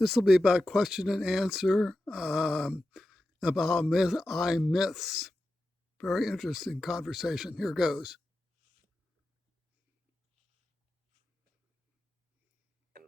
This will be about question and answer about eye myths. Very interesting conversation. Here goes. And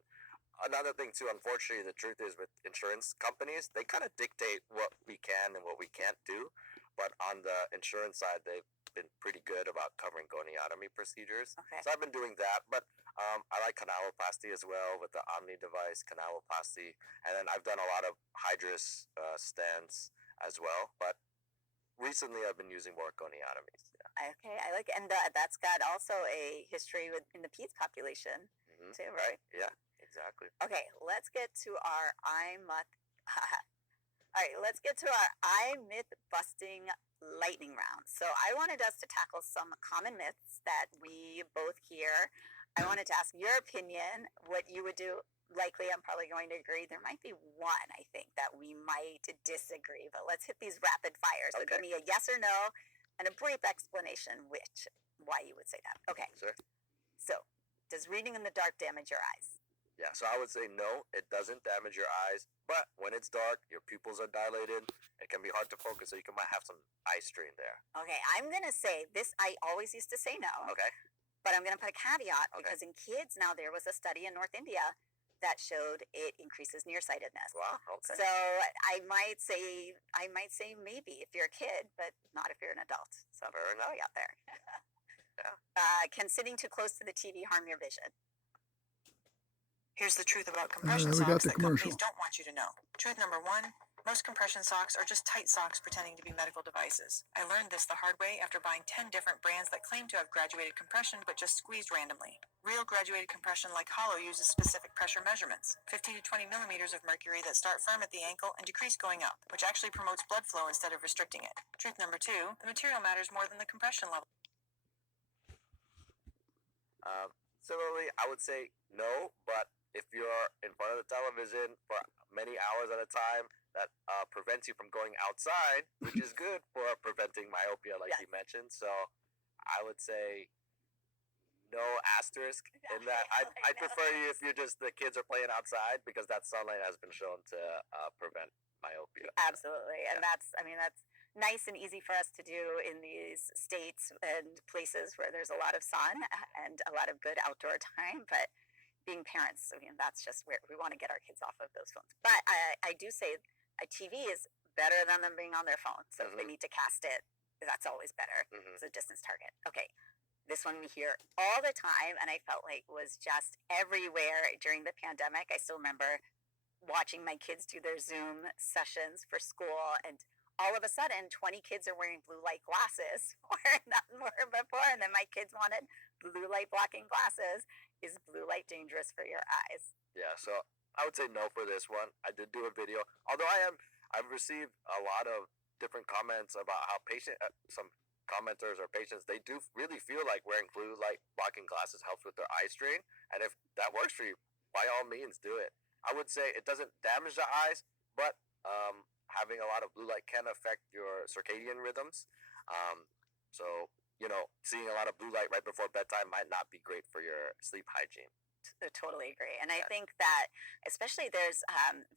another thing too, unfortunately, the truth is with insurance companies, they kind of dictate what we can and what we can't do. But on the insurance side, they've been pretty good about covering goniotomy procedures. Okay. So I've been doing that, but I like canaloplasty as well with the Omni device, canaloplasty, and then I've done a lot of hydrous stents as well. But recently, I've been using more goniotomies. Yeah. Okay, I like it. And that's got also a history in the peds population too, right? Yeah, exactly. Okay, let's get to our eye myth. All right, let's get to our eye myth busting lightning round. So I wanted us to tackle some common myths that we both hear. I wanted to ask your opinion, what you would do. Likely, I'm probably going to agree. There might be one, I think, that we might disagree, but let's hit these rapid fires. So give me a yes or no and a brief explanation why you would say that. Okay. Sure. So, does reading in the dark damage your eyes? Yeah, so I would say no, it doesn't damage your eyes, but when it's dark, your pupils are dilated. It can be hard to focus, so you might have some eye strain there. Okay, I'm going to say this. I always used to say no. Okay. But I'm going to put a caveat because in kids now there was a study in North India that showed it increases nearsightedness. Wow. Okay. So I might say maybe if you're a kid, but not if you're an adult. So fair enough. out there. Yeah. Can sitting too close to the TV harm your vision? Here's the truth about compression We got socks the that companies commercial. don't want you to know. Truth number one, most compression socks are just tight socks pretending to be medical devices. I learned this the hard way after buying 10 different brands that claim to have graduated compression but just squeezed randomly. Real graduated compression like hollow uses specific pressure measurements, 15 to 20 millimeters of mercury that start firm at the ankle and decrease going up, which actually promotes blood flow instead of restricting it. Truth number two, the material matters more than the compression level. Similarly, I would say no, but if you're in front of the television for many hours at a time, that prevents you from going outside, which is good for preventing myopia, like you mentioned. So I would say no asterisk in that. I'd prefer you if you're just the kids are playing outside because that sunlight has been shown to prevent myopia. Absolutely, and that's nice and easy for us to do in these states and places where there's a lot of sun and a lot of good outdoor time. But being parents, I mean, that's just where we want to get our kids off of those phones. But I do say a TV is better than them being on their phone. So if they need to cast it, that's always better as a distance target. Okay. This one we hear all the time, and I felt like was just everywhere during the pandemic. I still remember watching my kids do their Zoom sessions for school, and all of a sudden 20 kids are wearing blue light glasses where not more before, and then my kids wanted blue light blocking glasses. Is blue light dangerous for your eyes? Yeah, so I would say no for this one. I did do a video, although I've received a lot of different comments about how some commenters or patients, they do really feel like wearing blue light blocking glasses helps with their eye strain, and if that works for you, by all means do it. I would say it doesn't damage the eyes, but having a lot of blue light can affect your circadian rhythms. So seeing a lot of blue light right before bedtime might not be great for your sleep hygiene. Totally agree. And I think that especially there's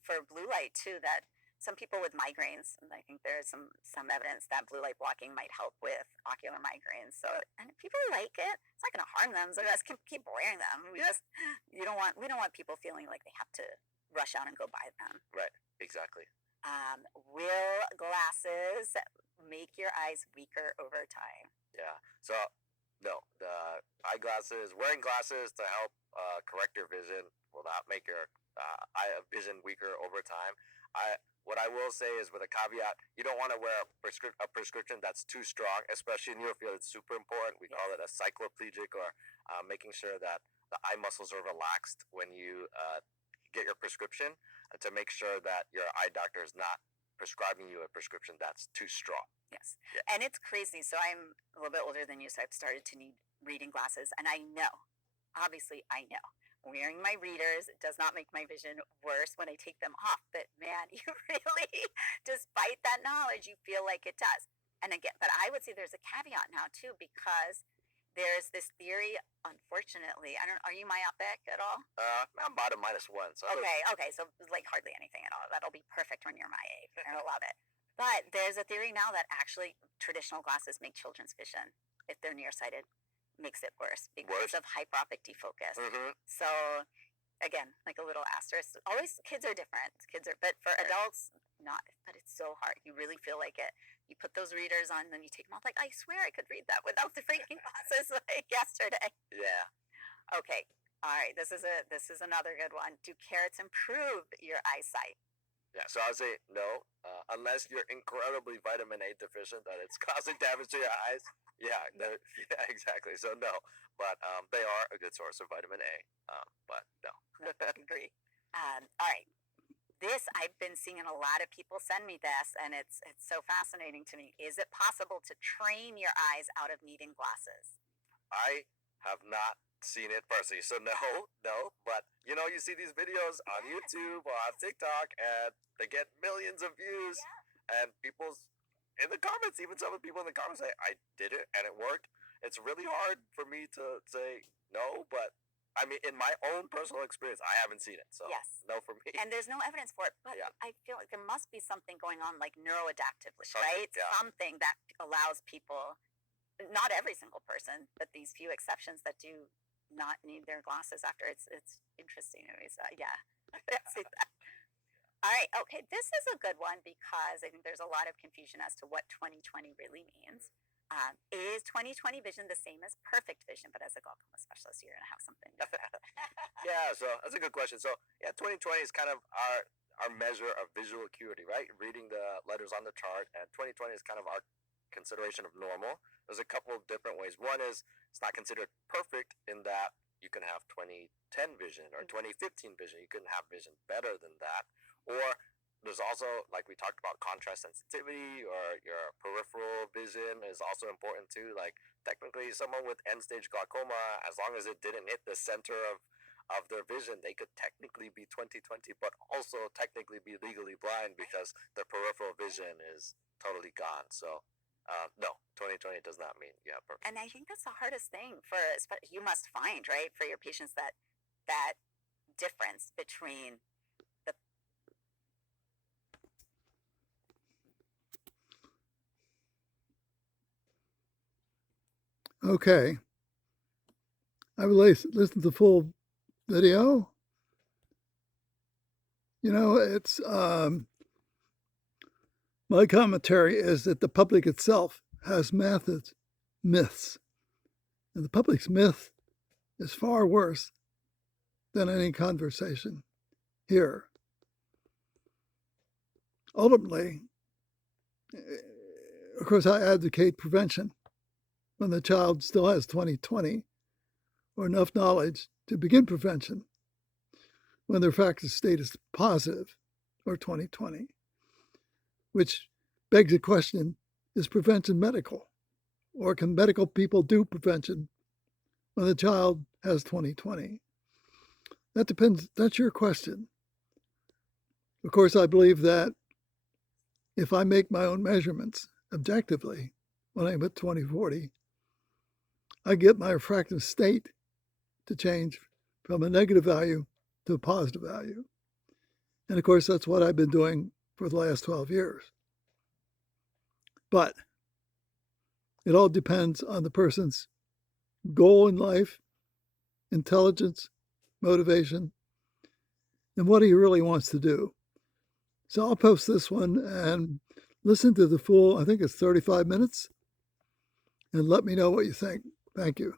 for blue light too, that some people with migraines, and I think there's some evidence that blue light blocking might help with ocular migraines. So, and if people like it, it's not going to harm them. So just keep wearing them. We don't want people feeling like they have to rush out and go buy them. Right. Exactly. Will glasses make your eyes weaker over time? Yeah. So no, the eyeglasses, wearing glasses to help correct your vision will not make your eye vision weaker over time. What I will say is, with a caveat, you don't want to wear a prescription that's too strong, especially in your field. It's super important. We call it a cycloplegic, or making sure that the eye muscles are relaxed when you get your prescription, to make sure that your eye doctor is not prescribing you a prescription that's too strong. Yes. Yeah. And it's crazy. So I'm a little bit older than you, so I've started to need reading glasses. And I know, obviously, I know wearing my readers does not make my vision worse when I take them off. But man, you really, despite that knowledge, you feel like it does. And again, but I would say there's a caveat now too, because there's this theory, unfortunately. Are you myopic at all? I'm about a -1. So Okay, so like hardly anything at all. That'll be perfect when you're my age. You're gonna love it. But there's a theory now that actually traditional glasses make children's vision, if they're nearsighted, makes it worse because of hyperopic defocus. Mm-hmm. So again, like a little asterisk. Always, kids are different. But for adults, not. But it's so hard. You really feel like it. You put those readers on, then you take them off. Like, I swear I could read that without the freaking glasses like yesterday. Yeah. Okay. All right. This is another good one. Do carrots improve your eyesight? Yeah, so I would say no, unless you're incredibly vitamin A deficient that it's causing damage to your eyes. Yeah, yeah, exactly. So no, but they are a good source of vitamin A. But no. I agree. All right. This I've been seeing a lot of people send me this, and it's so fascinating to me. Is it possible to train your eyes out of needing glasses? I have not seen it personally, so no, no. But you know, you see these videos on YouTube or on TikTok, and they get millions of views, and people's in the comments, even some of the people in the comments say, "I did it and it worked." It's really hard for me to say no, but I mean, in my own personal experience, I haven't seen it, so Yes. no for me. And there's no evidence for it, but Yeah. I feel like there must be something going on, like neuroadaptively, Something, right? yeah. Something that allows people, not every single person, but these few exceptions that do not need their glasses after. It's interesting. Anyways, yeah. Let's see that. All right. Okay. This is a good one because I think there's a lot of confusion as to what 2020 really means. Is 2020 vision the same as perfect vision? But as a glaucoma specialist, you're going to have something. Yeah, so that's a good question. So yeah, 2020 is kind of our measure of visual acuity, right? Reading the letters on the chart, and 2020 is kind of our consideration of normal. There's a couple of different ways. One is it's not considered perfect in that you can have 2010 vision or 2015 vision. You can have vision better than that. Or there's also, like we talked about, contrast sensitivity, or your peripheral vision is also important too. Like technically someone with end stage glaucoma, as long as it didn't hit the center of their vision, they could technically be 2020, but also technically be legally blind because their peripheral vision is totally gone. So no, 2020 does not mean you have perfect. And I think that's the hardest thing for you must find, right, for your patients, that difference between the Okay. I would listen to the full video. You know, it's my commentary is that the public itself has myths, and the public's myth is far worse than any conversation here. Ultimately, of course, I advocate prevention when the child still has 20/20 or enough knowledge to begin prevention when their fractal state is positive or 20/20, which begs the question, is prevention medical? Or can medical people do prevention when the child has 20/20? That depends. That's your question. Of course, I believe that if I make my own measurements objectively when I'm at 20/40, I get my refractive state to change from a negative value to a positive value. And of course, that's what I've been doing for the last 12 years. But it all depends on the person's goal in life, intelligence, motivation, and what he really wants to do. So I'll post this one and listen to the full, I think it's 35 minutes, and let me know what you think. Thank you.